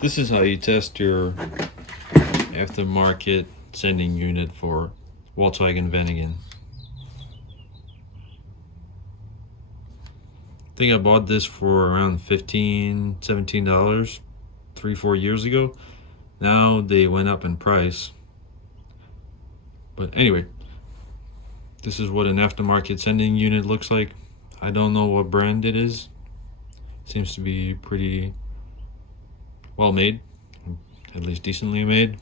This is how you test your aftermarket sending unit for Volkswagen Vanagon. I think I bought this for around $15, $17 3-4 years ago. Now they went up in price. But anyway, this is what an aftermarket sending unit looks like. I don't know what brand it is. Seems to be pretty well made, at least decently made.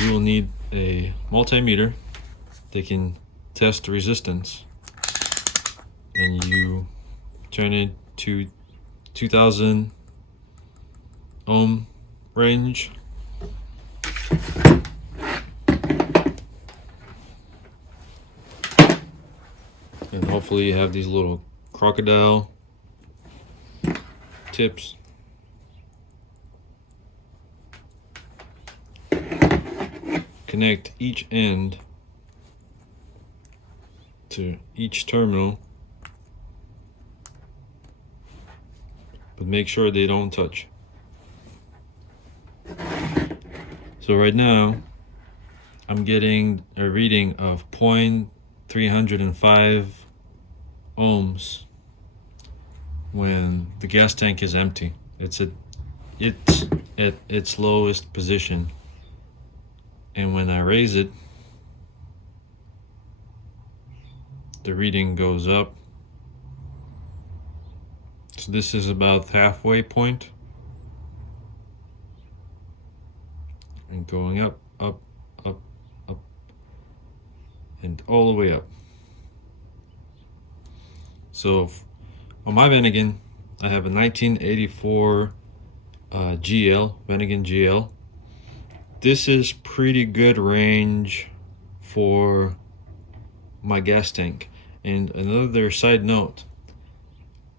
You will need a multimeter that can test resistance, and you turn it to 2000 ohm range. And hopefully you have these little crocodile tips. Connect each end to each terminal, but make sure they don't touch. So right now I'm getting a reading of 0.305 ohms when the gas tank is empty. It's at its lowest position, and when I raise it, the reading goes up. So this is about halfway point, and going up, up, up, up, and all the way up. So on my Vanagon, I have a 1984 GL, Vanagon GL. This is pretty good range for my gas tank. And another side note,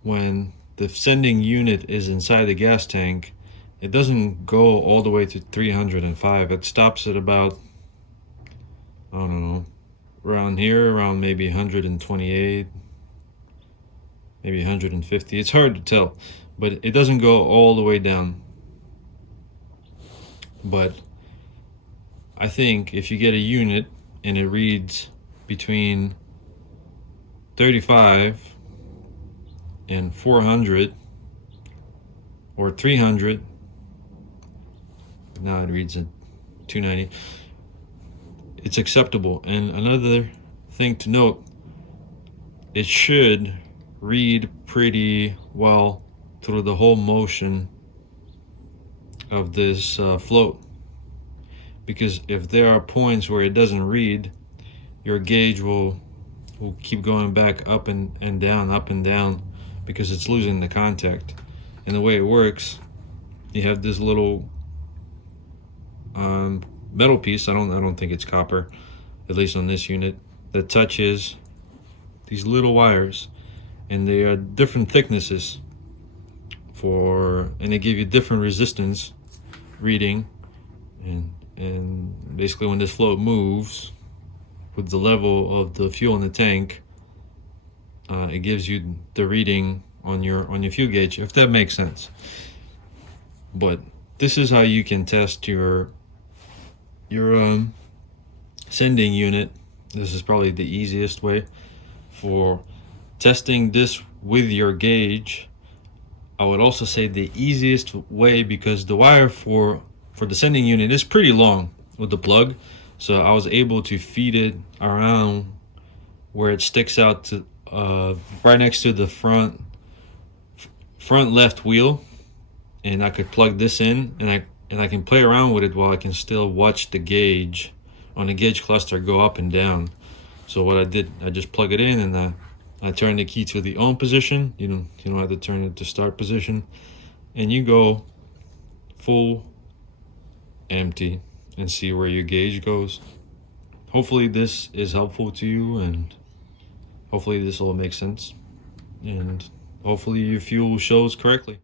when the sending unit is inside the gas tank, it doesn't go all the way to 305. It stops at about, I don't know, around here, around maybe 128, maybe 150. It's hard to tell, but it doesn't go all the way down. But I think if you get a unit and it reads between 35 and 400 or 300, now it reads at 290, it's acceptable. And another thing to note, it should read pretty well through the whole motion of this float, because if there are points where it doesn't read, your gauge will keep going back up and down, because it's losing the contact. And the way it works, you have this little metal piece, I don't think it's copper, at least on this unit, that touches these little wires, and they are different thicknesses and they give you different resistance reading, and basically when this float moves with the level of the fuel in the tank, it gives you the reading on your fuel gauge, if that makes sense. But this is how you can test your sending unit. This is probably the easiest way for testing this with your gauge. I would also say the easiest way, because the wire for the sending unit is pretty long with the plug, so I was able to feed it around where it sticks out to right next to the front left wheel, and I could plug this in, and I can play around with it while I can still watch the gauge on the gauge cluster go up and down. So what I did, I just plug it in, and I turn the key to the on position. You don't have to turn it to start position, and you go full empty and see where your gauge goes. Hopefully this is helpful to you, and hopefully this will make sense, and hopefully your fuel shows correctly.